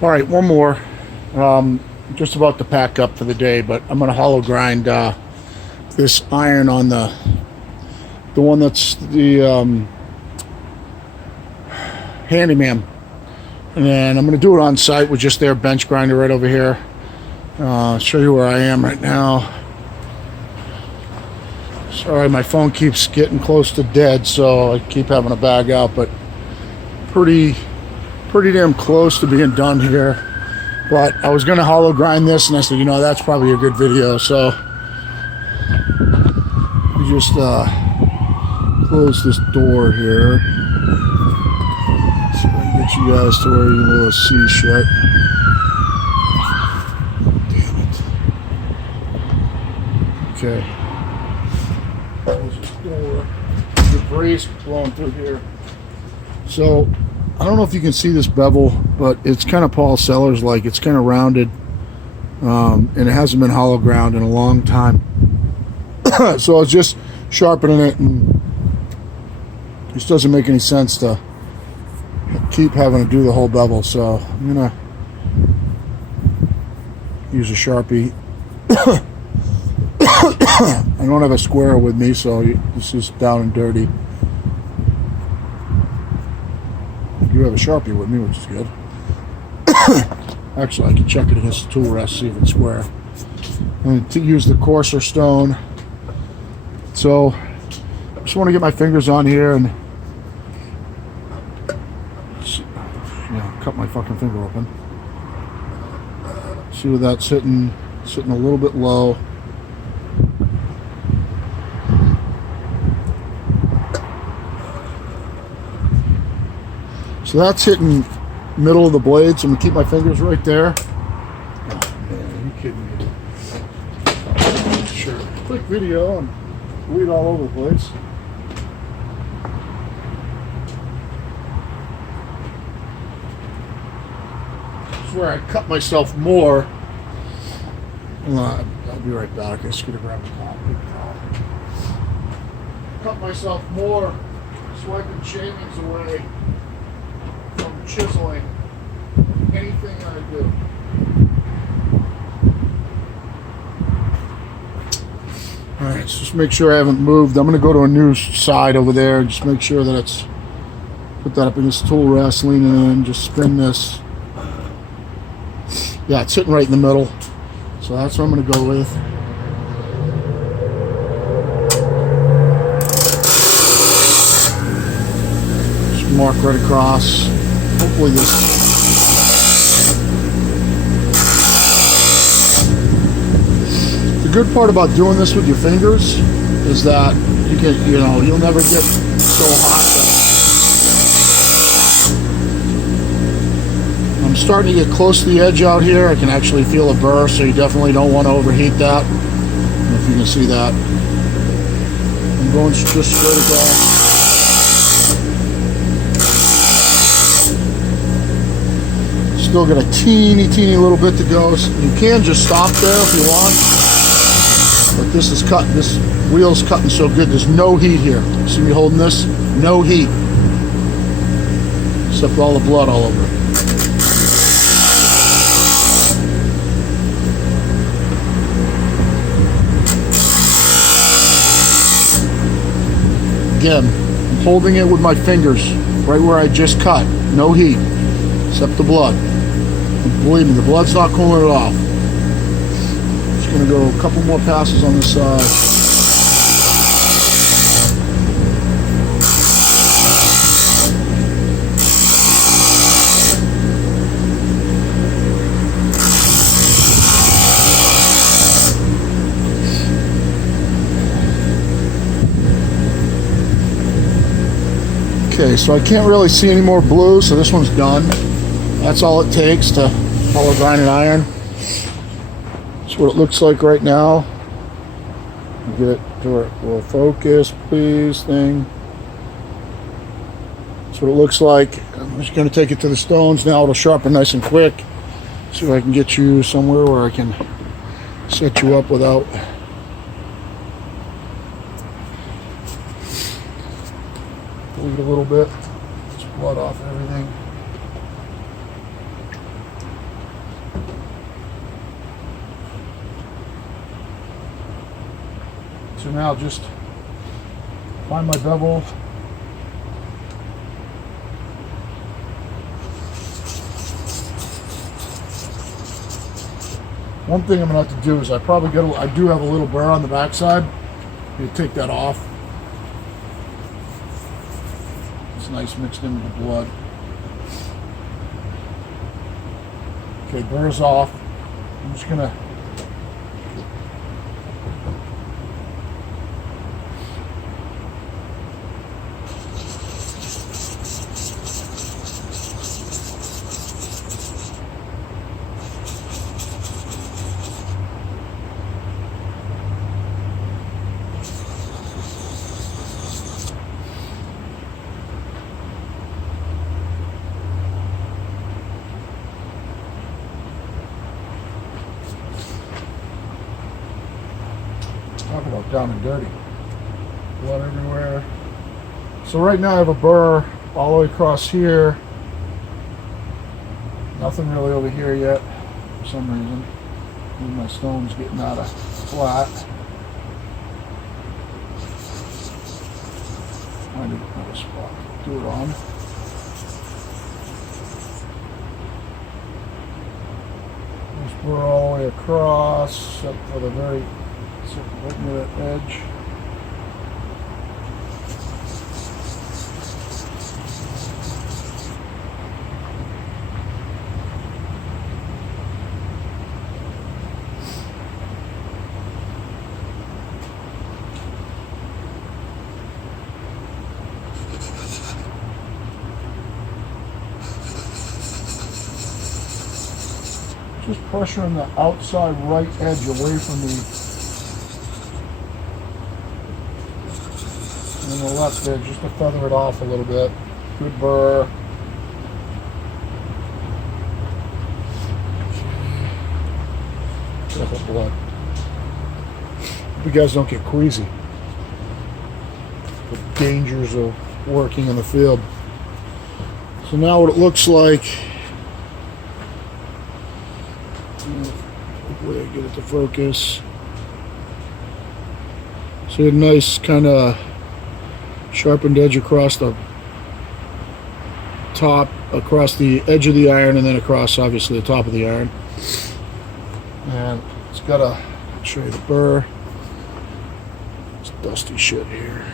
All right, one more. Just about to pack up for the day, but I'm going to hollow grind this iron on the one that's the handyman, and then I'm going to do it on site with just their bench grinder right over here. Show you where I am right now. Sorry, my phone keeps getting close to dead, so I keep having to bag out, but pretty damn close to being done here. But I was going to hollow grind this, and I said, you know, that's probably a good video, so we just close this door here so I can get you guys to where you're able to see shit. Damn it. Okay. Close this door. Debris blowing through here. So I don't know if you can see this bevel, but it's kind of Paul Sellers like. It's kind of rounded, and it hasn't been hollow ground in a long time. So I was just sharpening it, and it just doesn't make any sense to keep having to do the whole bevel. So I'm gonna use a Sharpie. I don't have a square with me, so this is down and dirty. You have a Sharpie with me, which is good. Actually, I can check it against the tool rest, see if it's square. I'm going to use the coarser stone. So, I just want to get my fingers on here and cut my fucking finger open. See where that's sitting a little bit low. So that's hitting middle of the blade, so I'm gonna keep my fingers right there. Oh man, are you kidding me? Sure. Quick video and bleed all over the place. This is where I cut myself more. I'll be right back. I'm just gonna grab a big towel. Cut myself more, swiping shavings away from chiseling anything I do. Alright, so just make sure I haven't moved. I'm going to go to a new side over there. Just make sure that it's, put that up against the tool rest, leaning in, just spin this. Yeah, it's sitting right in the middle. So that's what I'm going to go with. Just mark right across. Hopefully this. The good part about doing this with your fingers is that you can, you'll never get so hot that I'm starting to get close to the edge out here. I can actually feel a burr, so you definitely don't want to overheat that. I don't know if you can see that. I'm going just straight across. Still got a teeny little bit to go. So you can just stop there if you want, but this is cut. This wheel's cutting so good. There's no heat here. See me holding this? No heat, except all the blood all over it. Again, I'm holding it with my fingers right where I just cut. No heat, except the blood. Believe me, the blood's not cooling it off. Just going to go a couple more passes on this side. Okay, so I can't really see any more blue, so this one's done. That's all it takes to hollow grind an iron. That's what it looks like right now. Get it to where it will focus, please, thing. That's what it looks like. I'm just going to take it to the stones now. It'll sharpen nice and quick. See if I can get you somewhere where I can set you up without. Bleed a little bit. Just blood off everything. So now just find my bevel. One thing I'm gonna have to do is I do have a little burr on the backside. You take that off. It's nice mixed in with the blood. Okay, burr's off. I'm just gonna talk about down and dirty. Blood everywhere. So right now I have a burr all the way across here. Nothing really over here yet for some reason. Maybe my stone's getting out of flat. Find another spot to do it on. This burr all the way across, up for the very right near that edge. Just pressuring the outside right edge away from the and the left edge, just to feather it off a little bit. Good burr. Careful blood. Hope you guys don't get queasy. The dangers of working in the field. So now what it looks like, hopefully I get it to focus. So a nice kind of sharpened edge across the top, across the edge of the iron, and then across obviously the top of the iron. And it's got a, I'll show you the burr. It's dusty shit here.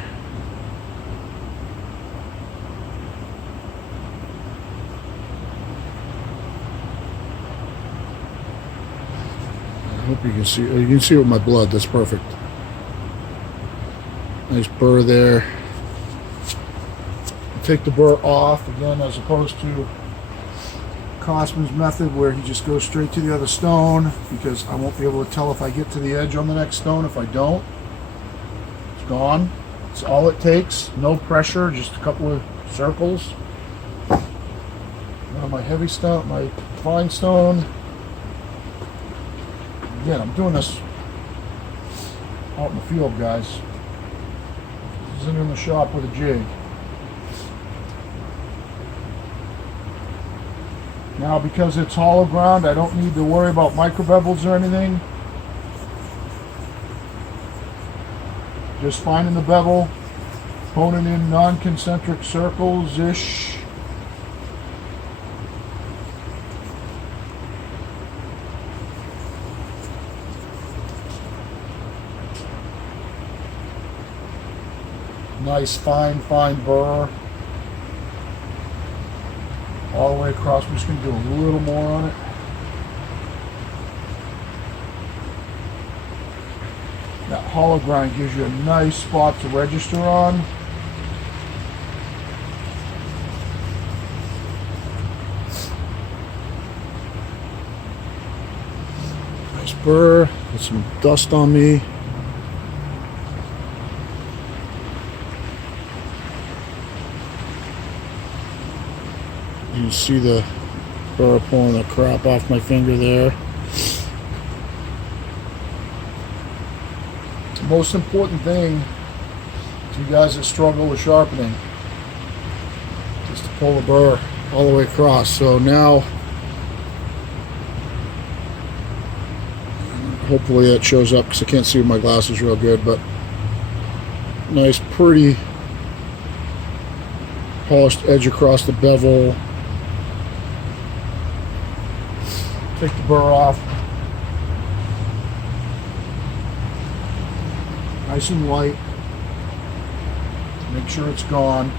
I hope you can see, you can see with my blood, that's perfect. Nice burr there. Take the burr off again, as opposed to Cosman's method where he just goes straight to the other stone, because I won't be able to tell if I get to the edge on the next stone. If I don't, it's gone. It's all it takes. No pressure, just a couple of circles. Now my heavy stone, my fine stone. Again, I'm doing this out in the field, guys. This isn't in the shop with a jig. Now, because it's hollow ground, I don't need to worry about micro bevels or anything. Just finding the bevel, honing in non-concentric circles-ish. Nice fine burr. All the way across. I'm just going to do a little more on it. That hollow grind gives you a nice spot to register on. Nice burr. Got some dust on me. You can see the burr pulling the crap off my finger there. The most important thing to you guys that struggle with sharpening is to pull the burr all the way across. So now, hopefully that shows up because I can't see with my glasses real good, but nice, pretty polished edge across the bevel. Take the burr off. Nice and light. Make sure it's gone.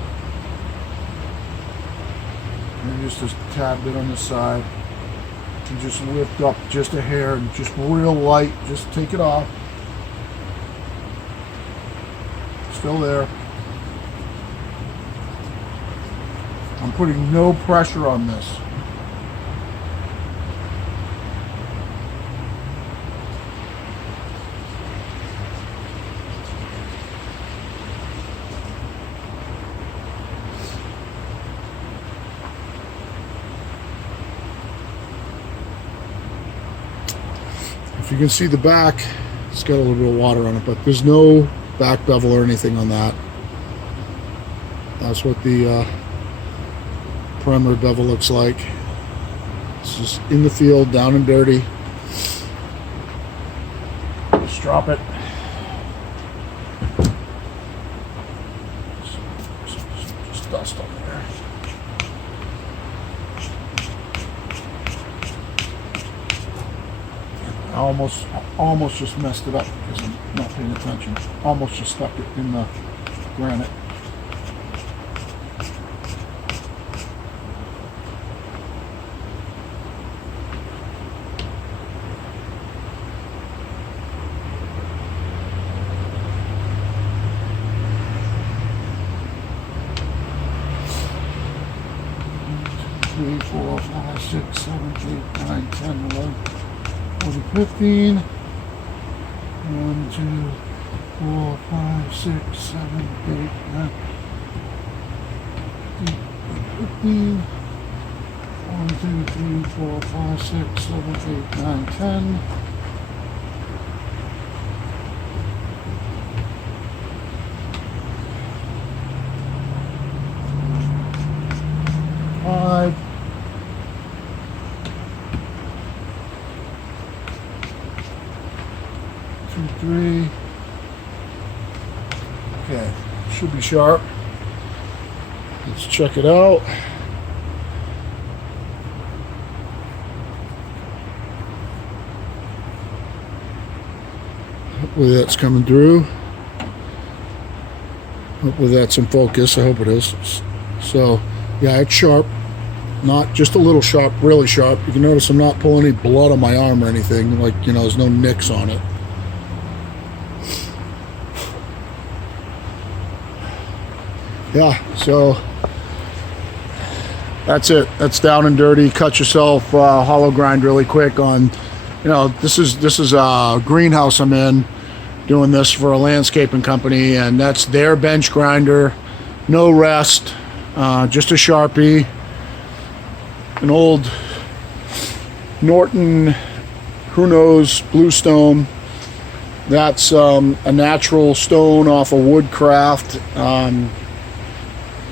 Maybe just a tad bit on the side. And just lift up just a hair, and just real light. Just take it off. Still there. I'm putting no pressure on this. If you can see the back, it's got a little bit of water on it, but there's no back bevel or anything on that. That's what the primary bevel looks like. It's just in the field, down and dirty. Just drop it. Just dust on there. I almost just messed it up because I'm not paying attention. Almost just stuck it in the granite. Three, 4, 5, 6, 7, 8, 9, 10, 11, 12, 15. 1, 2, 4, 5, 6, 7, 8, 9, 15. 1, 2, 3, 4, 5, 6, 7, 8, 9, 10. Five. 2, 3. Okay, should be sharp. Let's check it out. Hopefully that's coming through. Hopefully that's in focus. I hope it is. So, yeah, it's sharp. Not just a little sharp, really sharp. You can notice I'm not pulling any blood on my arm or anything. Like, you know, there's no nicks on it. Yeah, so that's it. That's down and dirty. Cut yourself hollow grind really quick on, you know, this is a greenhouse I'm in, doing this for a landscaping company, and that's their bench grinder, no rest, just a Sharpie, an old Norton, who knows, bluestone. That's a natural stone off of Woodcraft.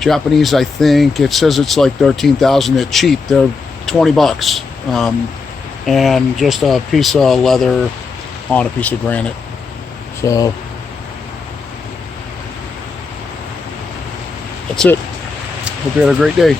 Japanese, I think. It says it's like 13,000. They're cheap. They're $20. And just a piece of leather on a piece of granite. So that's it. Hope you had a great day.